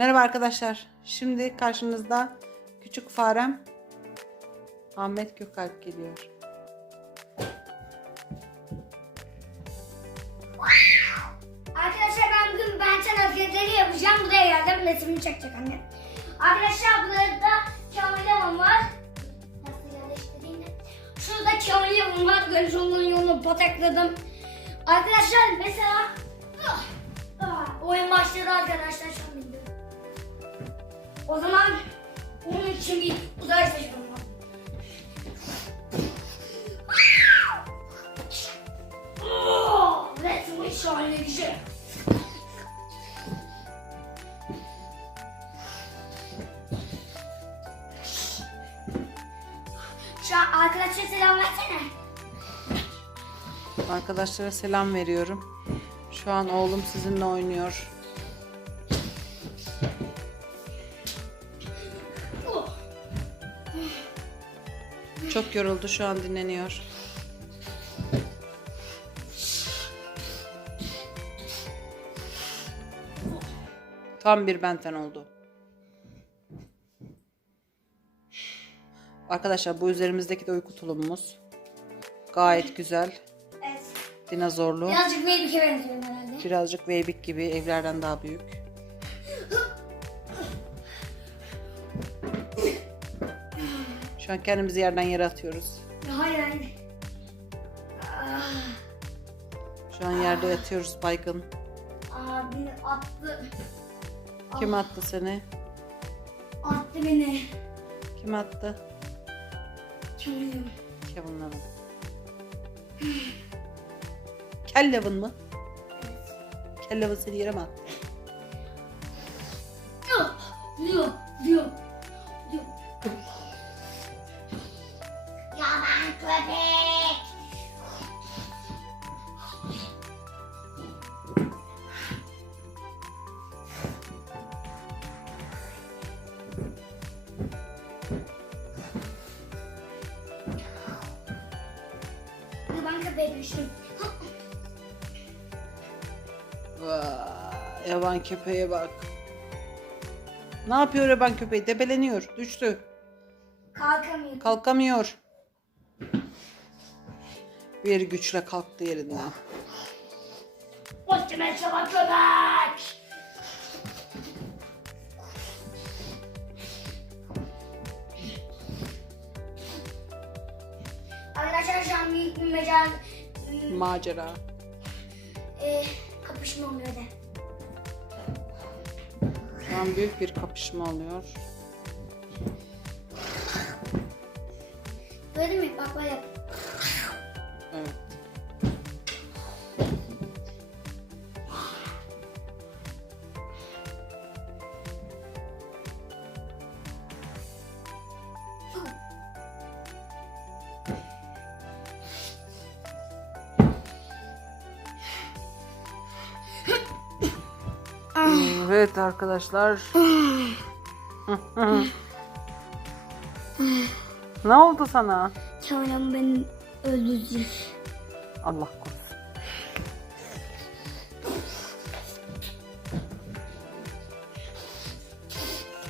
Merhaba arkadaşlar. Şimdi karşınızda küçük farem Ahmet Gökalp geliyor. Arkadaşlar ben bugün benten hareketleri yapacağım. Buraya geldim. Resmini çekecek anne. Arkadaşlar burada Yaman var. Nasıl yerleştireyim. Şurada Yaman var. Görüş onun yolunu patakladım. Arkadaşlar mesela ah, ah, oyun başladı arkadaşlar şu an bildim. O zaman onun için bir uzay seçmem lazım. Oh, resmi şahane güzel. Şu an arkadaşlara. Arkadaşlara selam veriyorum. Şu an oğlum sizinle oynuyor. Çok yoruldu şu an dinleniyor. Tam bir benten oldu. Arkadaşlar bu üzerimizdeki de uyku tulumumuz. Gayet güzel. Evet. Dinozorlu. Birazcık Maybach'e benziyorum herhalde. Birazcık Weybik gibi evlerden daha büyük. Şu an kendimizi yerden yere atıyoruz. Hayır hayır. Ah, Şu an yerde yatıyoruz baygın. Abim attı. Kim attı seni? Attı beni. Kim attı? Çalıyorum. Kevin Love. Kel Love'ın mı? Kel Love'ın seni yere mi attı? Diyor. Diyor. Diyor. Köpek. Düştüm. Vay, yaban köpeğe bak. Ne yapıyor yaban köpeği? Debeleniyor. Düştü. Kalkamıyorum. Kalkamıyor. Bir güçle kalktı yerinden. Ultimate yaban köpek. Arkadaşlar şu an büyük bir mecaz Macera. e, kapışma oluyor de. Şu an büyük bir kapışma oluyor. Böyle mi? Bak böyle. Evet. Evet arkadaşlar. ne oldu sana? Kameraman beni öldürecek. Allah korusun.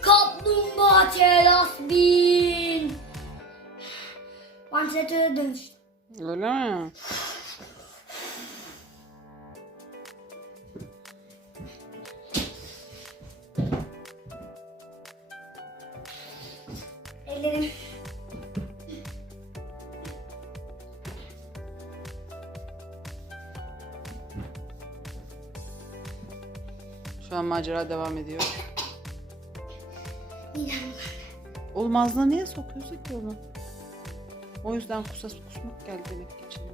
Kaplumbağa teras bin. Vantilatöre dönüştü. Öyle mi? Ellerim. Şu an macera devam ediyor. Ağzına niye sokuyorsun ki onu? O yüzden kusas kusmuk geldi demek ki içine.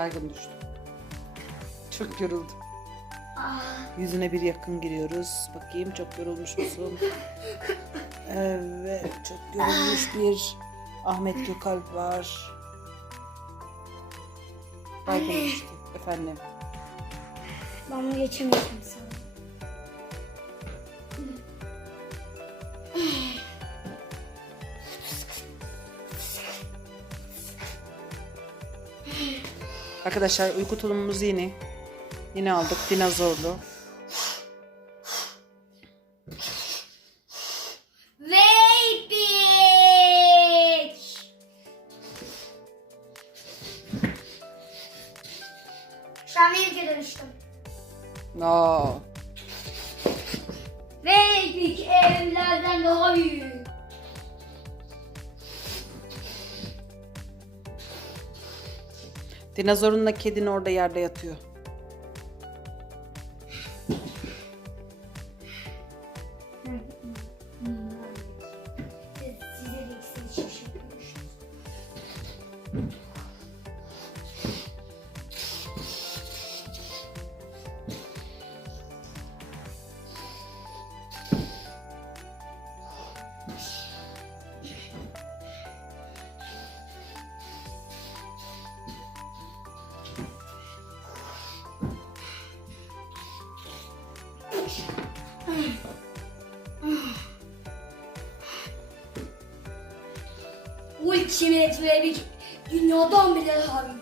Baygın düştü. Çok yoruldu. Ah, Yüzüne bir yakın giriyoruz. Bakayım çok yorulmuş musun? Evet çok yorulmuş bir Ahmet Gökalp var. Baygın düştü. Efendim. ben bunu geçemeyeceğim sana. Arkadaşlar uyku tulumumuzu yine yine aldık dinozorlu. Bir dönüştüm. Aa, dinozorunla kedin orada yerde yatıyor. Vaping dünyadan bile büyük.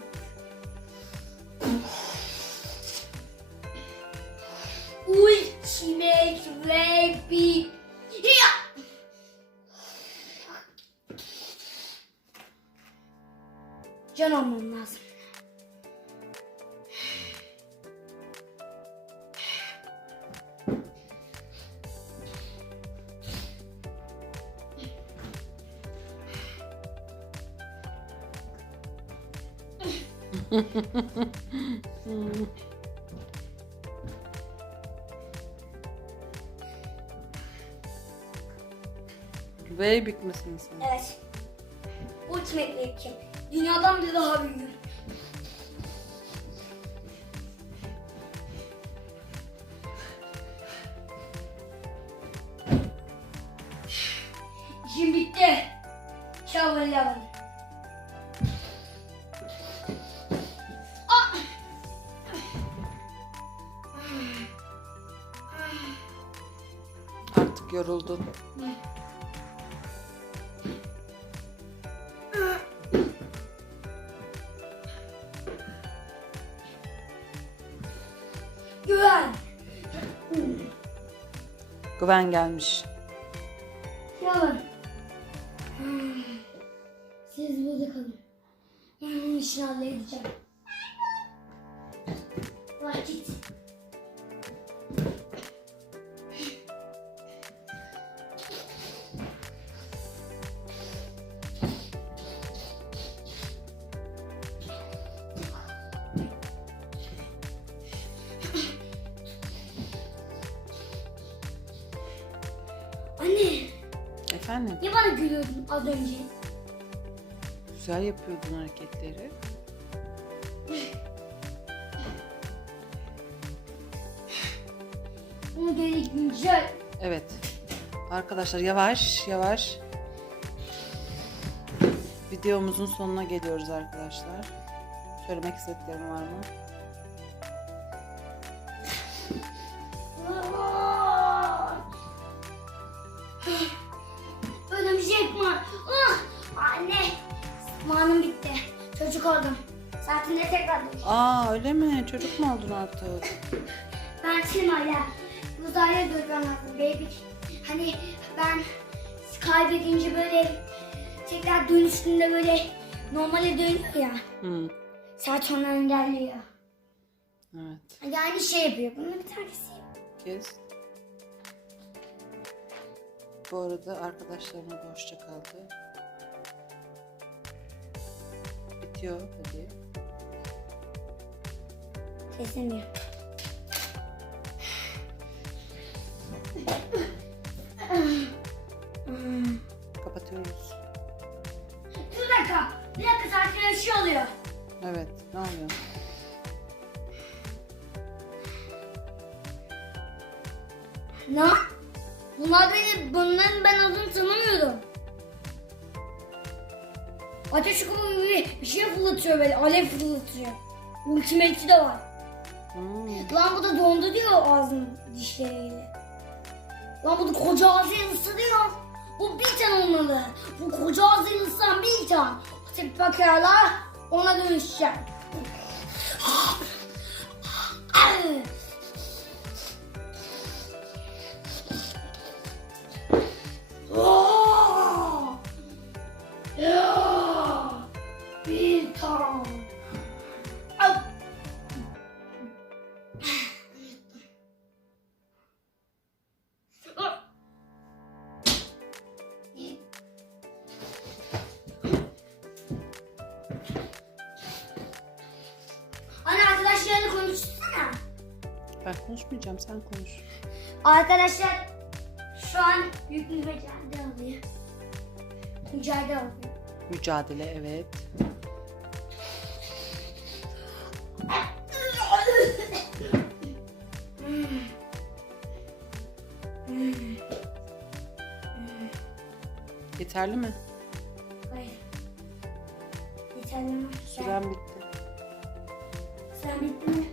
Ultimate Vaping Babyk misin sen? Evet. Ultimate Vaping. Dünyadan bile daha büyük. İşim bitti. Shower Eleven. Yoruldun. Güven. Güven gelmiş. Efendim? Niye bana gülüyordun az önce? Güzel yapıyordun hareketleri. Bunu geri güncel. Evet. Arkadaşlar yavaş yavaş videomuzun sonuna geliyoruz arkadaşlar. Söylemek istediklerim var mı? Çocuk oldum. Saatinde tekrar dönüşüm. Aa öyle mi? Çocuk mu oldun artık? Ben Çinay'a uzaylı lazım baby. Hani ben kaybedince böyle tekrar dönüştüğünde böyle normale dönüyor ya. Hı. Saat onu engelliyor. Evet. Yani şey yapıyor. Bunun bir tanesi. Kes. Bu arada arkadaşlarına da hoşça kaldı. Bitiyor hadi. Kesemiyor. Kapatıyoruz. Bir dakika. Bir dakika bir şey oluyor. Evet. Ne oluyor? Ne? Bunlar beni, bunların ben adını tanımıyordum. Ateş kumu gibi bir şey fırlatıyor böyle, alev fırlatıyor. Ultimate'i de var. Hmm. Lan bu da dondu diyor ağzının dişleriyle. Lan bu da koca ağzıyla ısırıyor. Bu bir tane olmalı. Bu koca ağzıyla ısıran bir tane. Tek bakarlar ona dönüşeceğim. Oh! Ya! Ben konuşmayacağım sen konuş. Arkadaşlar şu an büyük bir mücadele oluyor. Mücadele oluyor. Mücadele evet. Yeterli mi? Hayır. Yeterli mi? Süren bitti. Sen bitti mi?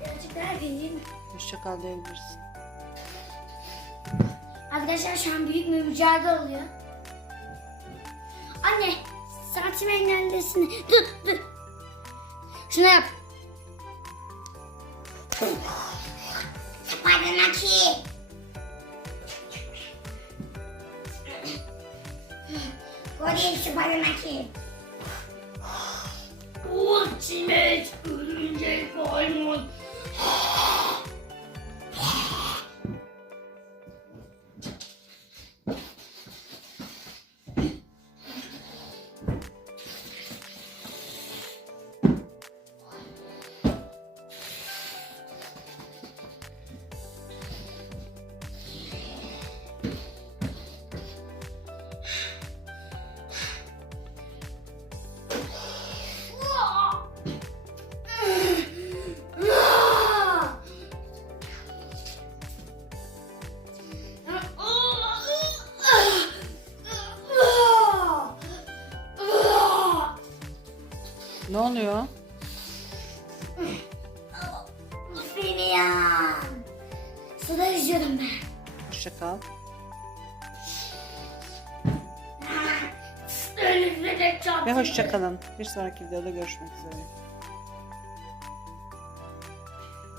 Birazcık daha geleyim mi? Hoşça kal diyebilirsin. Arkadaşlar şu an büyük bir mücadele oluyor. Anne saatimi engellesin. Dur dur. Şunu yap. Spider Monkey. Ultimate örümcek maymun. Ne oluyor? Ya. Suda yüzüyorum ben. Hoşça kal. Önümüze de çarptı. Ve hoşça kalın. Bir sonraki videoda görüşmek üzere.